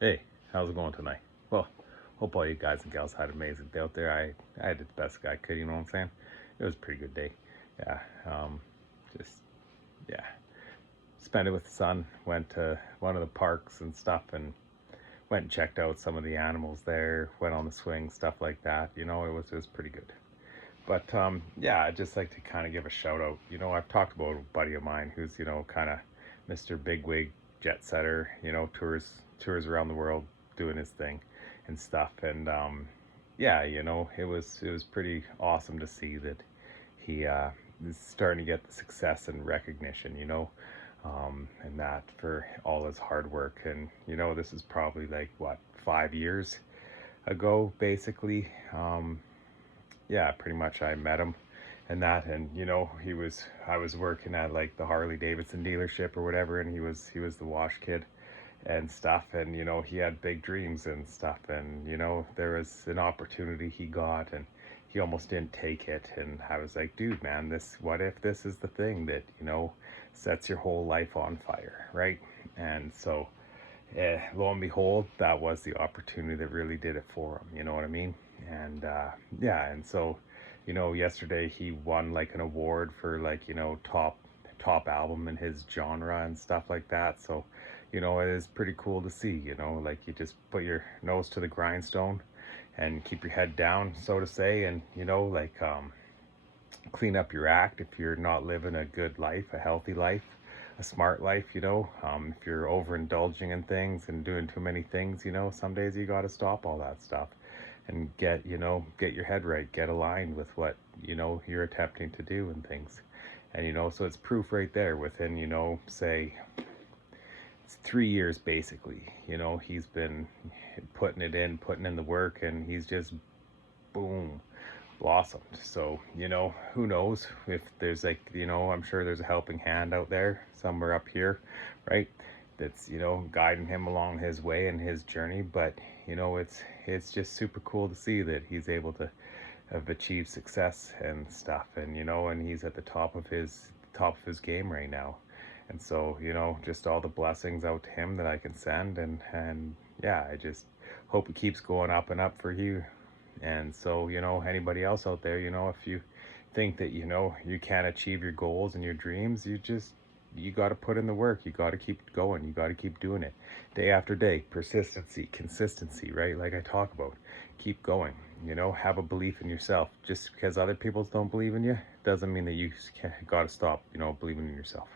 Hey, how's it going tonight? Well, hope all you guys and gals had an amazing day out there. I did the best I could, you know what I'm saying? It was a pretty good day. Yeah, just, yeah. Spent it with the son, went to one of the parks and stuff, and went and checked out some of the animals there, went on the swing, stuff like that. It was pretty good. But yeah, I'd just like to kind of give a shout out. I've talked about a buddy of mine who's, kind of Mr. Bigwig jet setter, tours around the world doing his thing and stuff. And yeah, it was pretty awesome to see that he is starting to get the success and recognition, and that for all his hard work. And this is probably like what, 5 years ago, basically. Yeah, pretty much I met him and that, and I was working at like the Harley Davidson dealership or whatever, and he was the wash kid and stuff, and he had big dreams and stuff, and there was an opportunity he got, and he almost didn't take it. And I was like, dude, man, this what if this is the thing that sets your whole life on fire, right? And so lo and behold, that was the opportunity that really did it for him. You know what I mean? And yeah, and so yesterday he won like an award for like top album in his genre and stuff like that. So it is pretty cool to see. Like you just put your nose to the grindstone and keep your head down, so to say, and like clean up your act if you're not living a good life, a healthy life, a smart life. If you're overindulging in things and doing too many things, some days you got to stop all that stuff and get your head right, get aligned with what you're attempting to do and things. And so it's proof right there within say it's 3 years basically. He's been putting in the work, and he's just boom, blossomed. So, who knows if there's like, I'm sure there's a helping hand out there somewhere up here, right? That's, guiding him along his way and his journey. But, it's just super cool to see that he's able to have achieved success and stuff. And, and he's at the top of his game right now. And so, just all the blessings out to him that I can send, and yeah, I just hope it keeps going up and up for you. And so, anybody else out there, if you think that, you can't achieve your goals and your dreams, you got to put in the work. You got to keep going. You got to keep doing it day after day. Persistency, consistency, right? Like I talk about, keep going. Have a belief in yourself. Just because other people don't believe in you doesn't mean that you got to stop, believing in yourself.